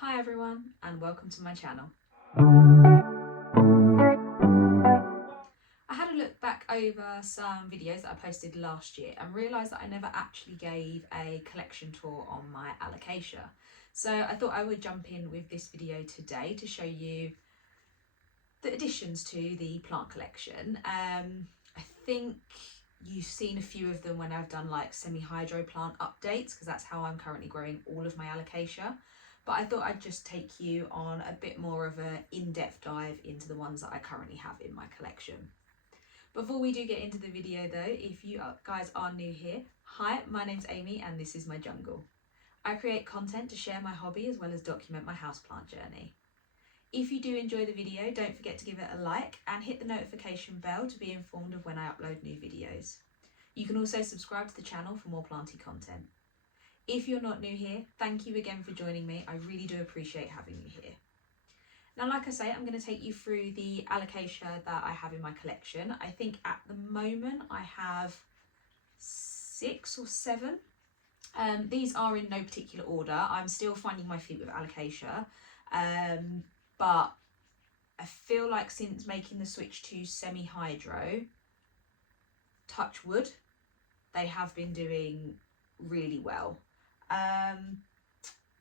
Hi everyone and welcome to my channel. I had a look back over some videos that I posted last year and realised that I never actually gave a collection tour on my Alocasia. So I thought I would jump in with this video today to show you the additions to the plant collection. I think you've seen a few of them when I've done like semi-hydro plant updates, because that's how I'm currently growing all of my Alocasia. But I thought I'd just take you on a bit more of an in-depth dive into the ones that I currently have in my collection. Before we do get into the video though, if you guys are new here, hi, my name's Amy and this is my jungle. I create content to share my hobby as well as document my houseplant journey. If you do enjoy the video, don't forget to give it a like and hit the notification bell to be informed of when I upload new videos. You can also subscribe to the channel for more planty content. If you're not new here, thank you again for joining me. I really do appreciate having you here. Now, like I say, I'm going to take you through the Alocasia that I have in my collection. I think at the moment I have 6 or 7. These are in no particular order. I'm still finding my feet with Alocasia, but I feel like since making the switch to semi-hydro, touch wood, they have been doing really well.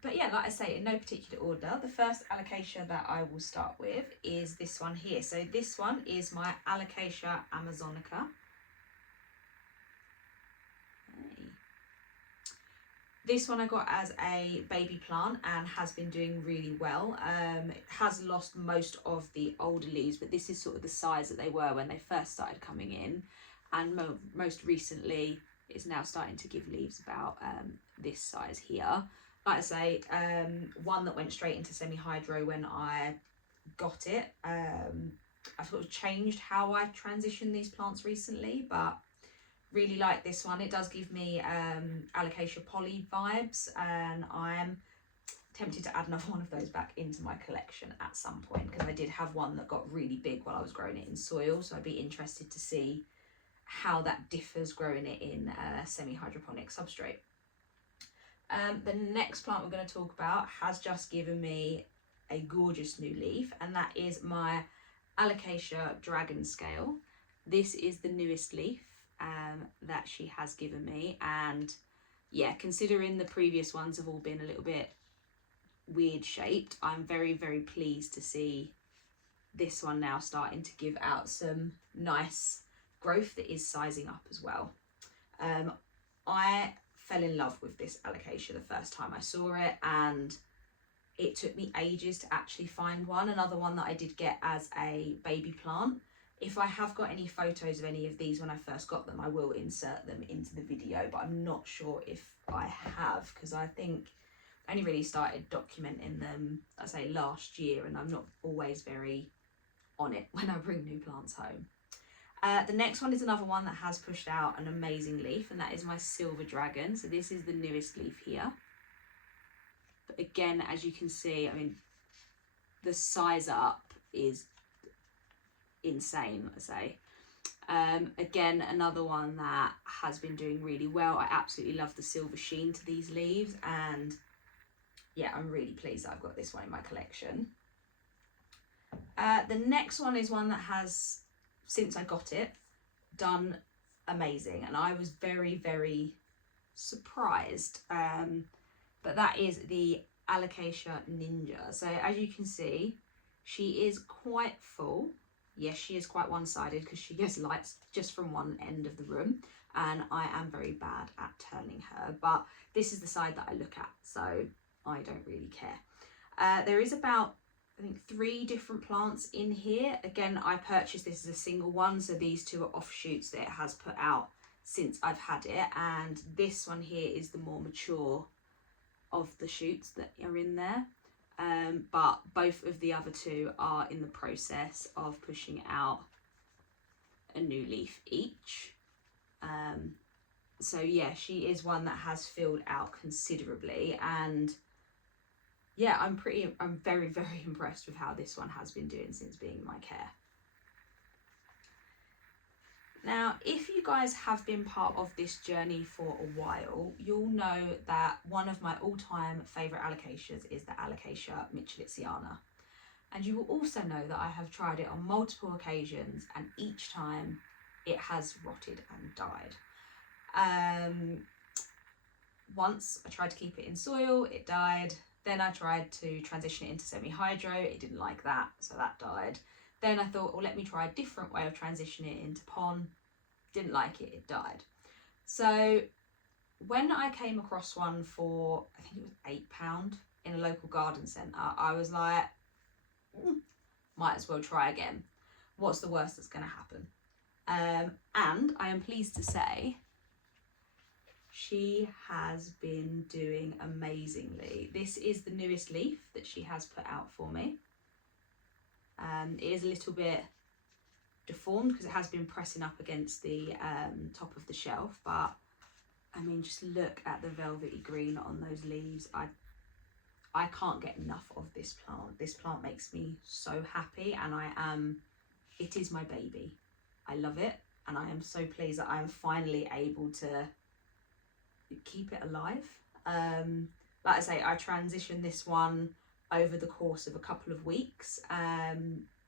But yeah, like I say, in no particular order, the first Alocasia that I will start with is this one here. So this one is my Alocasia Amazonica. This one I got as a baby plant and has been doing really well. It has lost most of the older leaves, but this is sort of the size that they were when they first started coming in. And most recently, it's now starting to give leaves about this size here. Like I say, one that went straight into semi-hydro when I got it. I've sort of changed how I transition these plants recently, but really like this one. It does give me Alocasia poly vibes, and I'm tempted to add another one of those back into my collection at some point, because I did have one that got really big while I was growing it in soil, so I'd be interested to see how that differs growing it in a semi-hydroponic substrate. The next plant we're going to talk about has just given me a gorgeous new leaf, and that is my Alocasia Dragon Scale. This is the newest leaf that she has given me, and yeah, considering the previous ones have all been a little bit weird shaped, I'm very pleased to see this one now starting to give out some nice growth that is sizing up as well. I fell in love with this Alocasia the first time I saw it, and it took me ages to actually find one. Another one that I did get as a baby plant. If I have got any photos of any of these when I first got them, I will insert them into the video, but I'm not sure if I have, because I think I only really started documenting them, I say, last year, and I'm not always very on it when I bring new plants home. The next one is another one that has pushed out an amazing leaf, and that is my Silver Dragon. So this is the newest leaf here. But again, as you can see, I mean, the size up is insane, I say. Again, another one that has been doing really well. I absolutely love the silver sheen to these leaves, and yeah, I'm really pleased that I've got this one in my collection. The next one is one that has, since I got it, done amazing, and I was very surprised. But that is the Alocasia Ninja. So as you can see, she is quite full. Yes, she is quite one-sided because she gets lights just from one end of the room, and I am very bad at turning her, but this is the side that I look at, so I don't really care. There is about, I think, 3 different plants in here. Again, I purchased this as a single one, so these 2 are offshoots that it has put out since I've had it, and this one here is the more mature of the shoots that are in there. But both of the other 2 are in the process of pushing out a new leaf each. So yeah, she is one that has filled out considerably, and yeah, I'm very impressed with how this one has been doing since being in my care. Now, if you guys have been part of this journey for a while, you'll know that one of my all-time favourite alocasias is the Alocasia Mitchellitziana. And you will also know that I have tried it on multiple occasions, and each time it has rotted and died. Once I tried to keep it in soil, it died. Then I tried to transition it into semi-hydro, it didn't like that, so that died. Then I thought, well, let me try a different way of transitioning it into pon. Didn't like it, it died. So when I came across one for, I think it was £8 in a local garden centre, I was like, might as well try again. What's the worst that's going to happen? And I am pleased to say she has been doing amazingly. This is the newest leaf that she has put out for me. It is a little bit deformed because it has been pressing up against the top of the shelf, but I mean, just look at the velvety green on those leaves. I can't get enough of this plant. This plant makes me so happy, and it is my baby. I love it, and I am so pleased that I am finally able to keep it alive. Like I say, I transitioned this one over the course of a couple of weeks.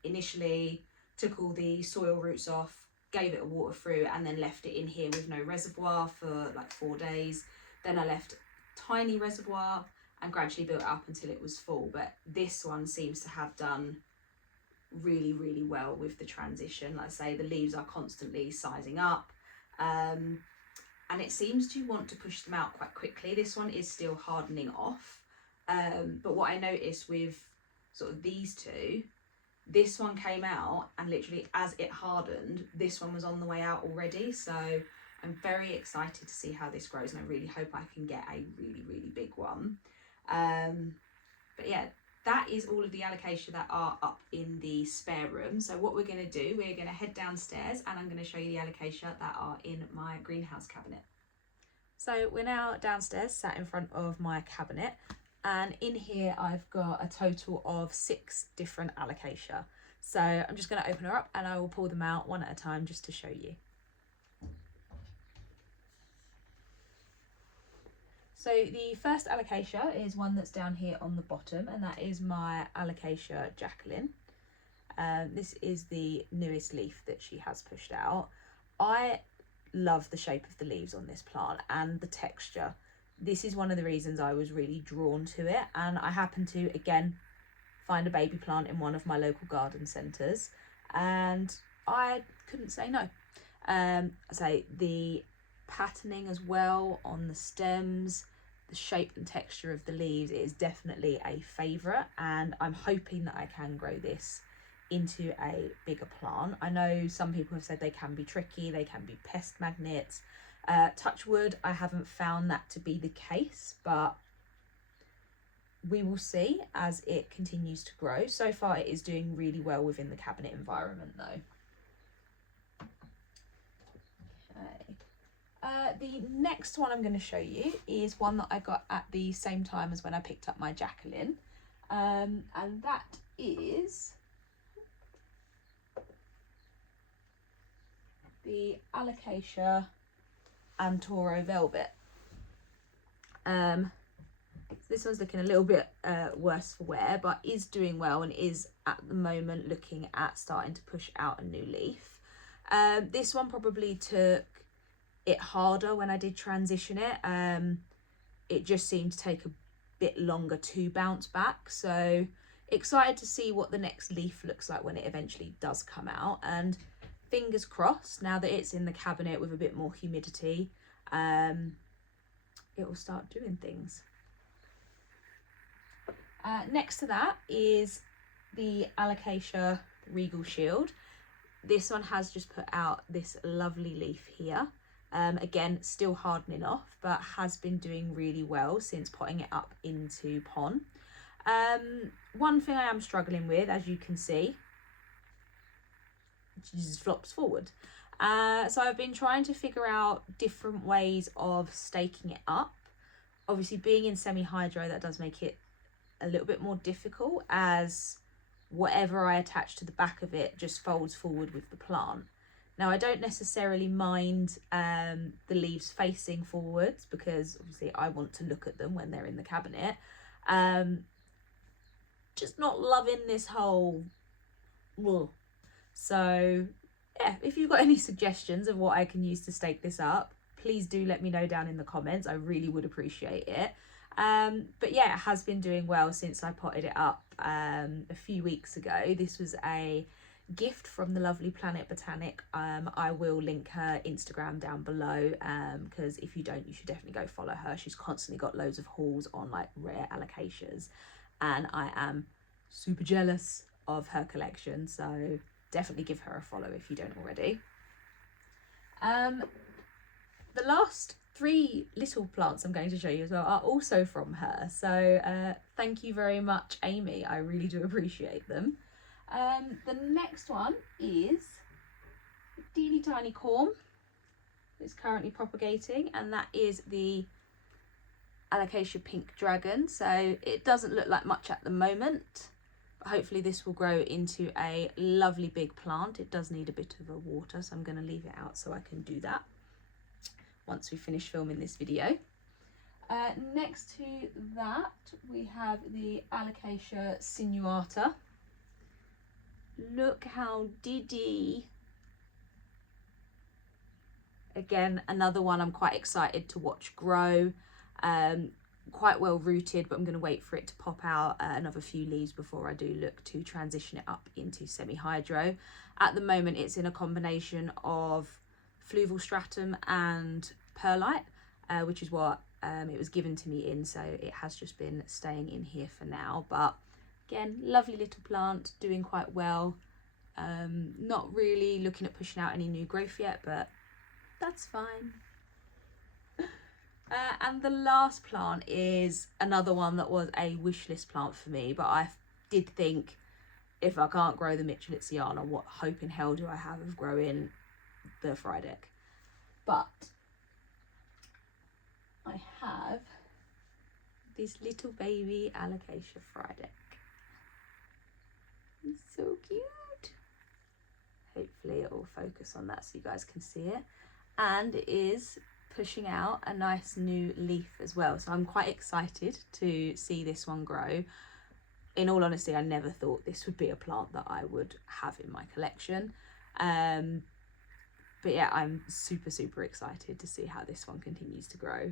Initially took all the soil roots off, gave it a water through, and then left it in here with no reservoir for like 4 days. Then I left tiny reservoir and gradually built it up until it was full. But this one seems to have done really, really well with the transition. Like I say, the leaves are constantly sizing up, and it seems to want to push them out quite quickly. This one is still hardening off, but what I noticed with sort of these two, this one came out and literally as it hardened, this one was on the way out already. So I'm very excited to see how this grows, and I really hope I can get a really, really big one. But yeah, that is all of the alocasia that are up in the spare room. So what we're going to do, we're going to head downstairs and I'm going to show you the alocasia that are in my greenhouse cabinet. So we're now downstairs, sat in front of my cabinet, and in here I've got a total of 6 different alocasia. So I'm just going to open her up and I will pull them out one at a time just to show you. So the first alocasia is one that's down here on the bottom, and that is my Alocasia Jacqueline. This is the newest leaf that she has pushed out. I love the shape of the leaves on this plant and the texture. This is one of the reasons I was really drawn to it, and I happened to again find a baby plant in one of my local garden centres and I couldn't say no. I say the patterning as well on the stems, the shape and texture of the leaves, it is definitely a favourite, and I'm hoping that I can grow this into a bigger plant. I know some people have said they can be tricky, they can be pest magnets. Touch wood, I haven't found that to be the case, but we will see as it continues to grow. So far it is doing really well within the cabinet environment though. Okay. The next one I'm going to show you is one that I got at the same time as when I picked up my Jacqueline, and that is the Alocasia Antoro Velvet. This one's looking a little bit worse for wear, but is doing well and is at the moment looking at starting to push out a new leaf. This one probably took it harder when I did transition it. It just seemed to take a bit longer to bounce back, so excited to see what the next leaf looks like when it eventually does come out, and fingers crossed now that it's in the cabinet with a bit more humidity, it will start doing things. Next to that is the Alocasia Regal Shield. This one has just put out this lovely leaf here. Again, still hardening off, but has been doing really well since potting it up into pon. One thing I am struggling with, as you can see, it just flops forward. So I've been trying to figure out different ways of staking it up. Obviously being in semi-hydro, that does make it a little bit more difficult, as whatever I attach to the back of it just folds forward with the plant. Now I don't necessarily mind the leaves facing forwards, because obviously I want to look at them when they're in the cabinet. Just not loving this whole wool. So yeah, if you've got any suggestions of what I can use to stake this up, please do let me know down in the comments. I really would appreciate it. But yeah, it has been doing well since I potted it up a few weeks ago. This was a gift from the lovely Planet Botanic. I will link her Instagram down below, because if you don't, you should definitely go follow her. She's constantly got loads of hauls on like rare alocasias, and I am super jealous of her collection, so definitely give her a follow if you don't already. The last 3 little plants I'm going to show you as well are also from her, so thank you very much, Amy. I really do appreciate them. The next one is a teeny tiny corm. It's currently propagating, and that is the Alocasia Pink Dragon. So it doesn't look like much at the moment, but hopefully this will grow into a lovely big plant. It does need a bit of a water, so I'm going to leave it out so I can do that once we finish filming this video. Next to that we have the Alocasia sinuata. Look how diddy. Again, another one I'm quite excited to watch grow. Quite well rooted, but I'm going to wait for it to pop out another few leaves before I do look to transition it up into semi-hydro. At the moment it's in a combination of fluval stratum and perlite, which is what it was given to me in, so it has just been staying in here for now. But again, lovely little plant, doing quite well. Not really looking at pushing out any new growth yet, but that's fine. And the last plant is another one that was a wish list plant for me, but I did think, if I can't grow the Mitchellitziana, what hope in hell do I have of growing the Frydek? But I have this little baby Alocasia Frydek. He's so cute. Hopefully it will focus on that so you guys can see it. And it is pushing out a nice new leaf as well, so I'm quite excited to see this one grow. In all honesty, I never thought this would be a plant that I would have in my collection, but yeah, I'm super excited to see how this one continues to grow.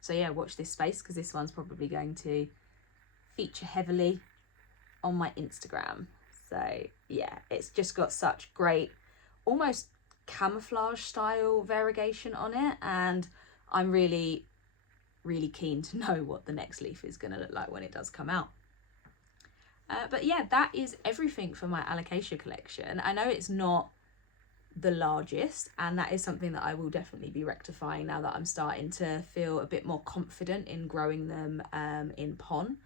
So yeah, watch this space, because this one's probably going to feature heavily on my Instagram. So yeah, it's just got such great, almost camouflage style variegation on it, and I'm really keen to know what the next leaf is going to look like when it does come out. But yeah, that is everything for my Alocasia collection. I know it's not the largest, and that is something that I will definitely be rectifying now that I'm starting to feel a bit more confident in growing them in pon.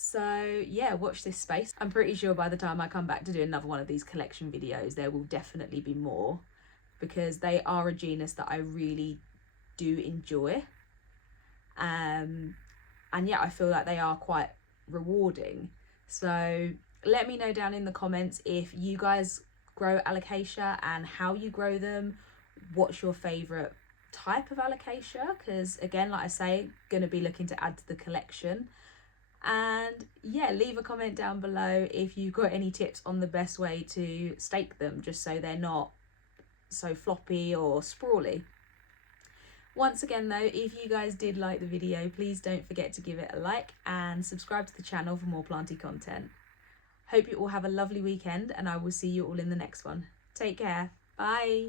So yeah, watch this space. I'm pretty sure by the time I come back to do another one of these collection videos, there will definitely be more, because they are a genus that I really do enjoy. And yeah, I feel like they are quite rewarding. So let me know down in the comments if you guys grow Alocasia and how you grow them. What's your favourite type of Alocasia? Because again, like I say, going to be looking to add to the collection. And yeah, leave a comment down below if you've got any tips on the best way to stake them, just so they're not so floppy or sprawly. Once again though, if you guys did like the video, please don't forget to give it a like and subscribe to the channel for more planty content. Hope you all have a lovely weekend, and I will see you all in the next one. Take care. Bye.